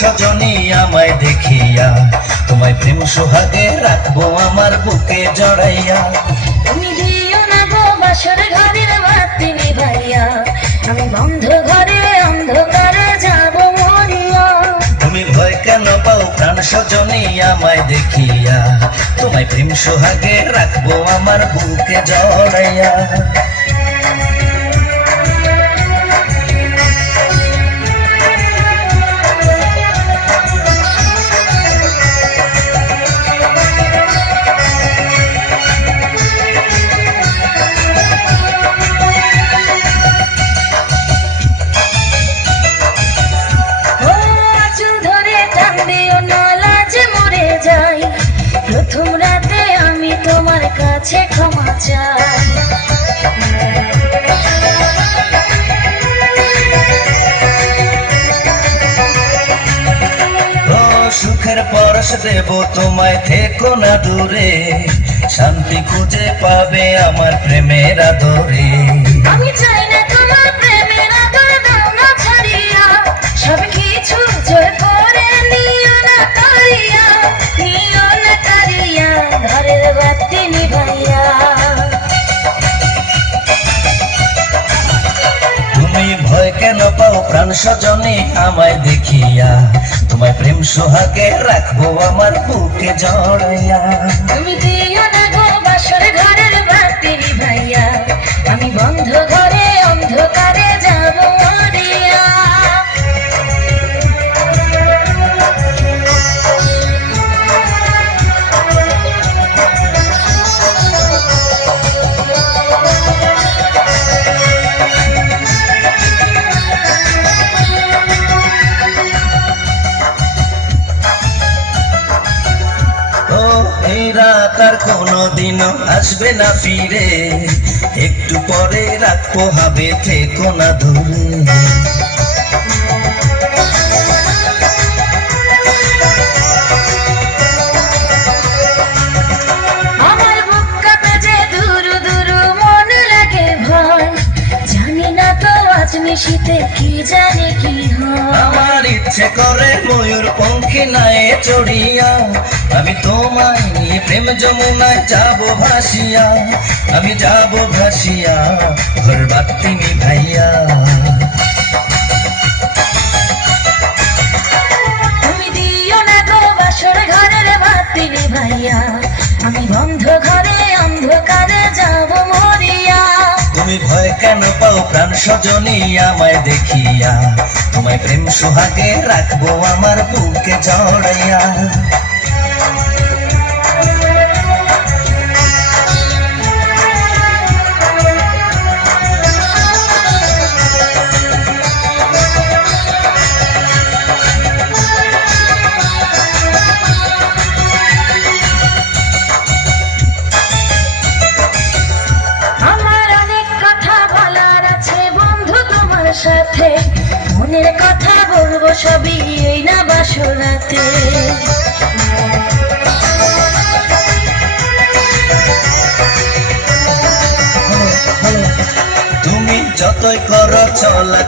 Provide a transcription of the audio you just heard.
সজনী আমায় দেখিয়া, তোমায় প্রেম সোহাগে রাখবো আমার বুকে জড়াইয়া। তুমি দিও না গো বাসর ঘরের বাতি নিভাইয়া, আমি বন্ধ ঘরে অন্ধকারে যাব মরিয়া। তুমি ভয় কেন পাও প্রাণ সজনী আমায় দেখিয়া, তোমায় প্রেম সোহাগে রাখবো আমার বুকে জড়াইয়া। প্রথম রাতে আমি তোমার কাছে ক্ষমা চাই। সুখের পরশ দেব তোমায়, থেকো না দূরে, শান্তি খুঁজে পাবে আমার প্রেমের আদরে। আমি চাই না তোমার প্রেমের আদর, দাও না ছাড়িয়া, সব কিছু জোর করে নিও না কারিয়া, নিও না কারিয়া ঘরের বাতি নিভাইয়া। তুমি ভয় কেন পাও প্রাণ সজনী আমায় দেখিয়া, তোমায় প্রেম সোহাগে রাখবো আমার বুকে জড়াইয়া। তুমি দিও না গো বাসর ঘরের বাতি নিভাইয়া, আমি বন্ধ ঘরে অন্ধকারে যাব মরিয়া। এই রাত আর কোনোদিনও আসবে না ফিরে, একটু পরে রাখবো হবে, থেকো না দূরে। আমার বুক কাঁপে যে দুরু দুরু মন লাগে ভয়, জানি না তো আজ নিশীতে কি জানি কি হয়। আমার ইচ্ছে করে ময়ূর পঙ্খী নায়ে চড়িয়া, আমি তোমায় নিয়ে প্রেম যমুনায় যাব ভাসিয়া, আমি যাব ভাসিয়া ঘর বাতি নিভাইয়া। তুমি দিও না গো বাসর ঘরের বাতি নিভাইয়া, আমি বন্ধ ঘরে অন্ধকারে যাব মরিয়া। তুমি ভয় কেন পাও প্রাণ সজনী আমায় দেখিয়া, তোমায় প্রেম সোহাগে রাখবো আমার বুকে জড়াইয়া। সাথে মনের কথা বলবো সবই এই না বাসরাতে। তুমি যতই করো চলা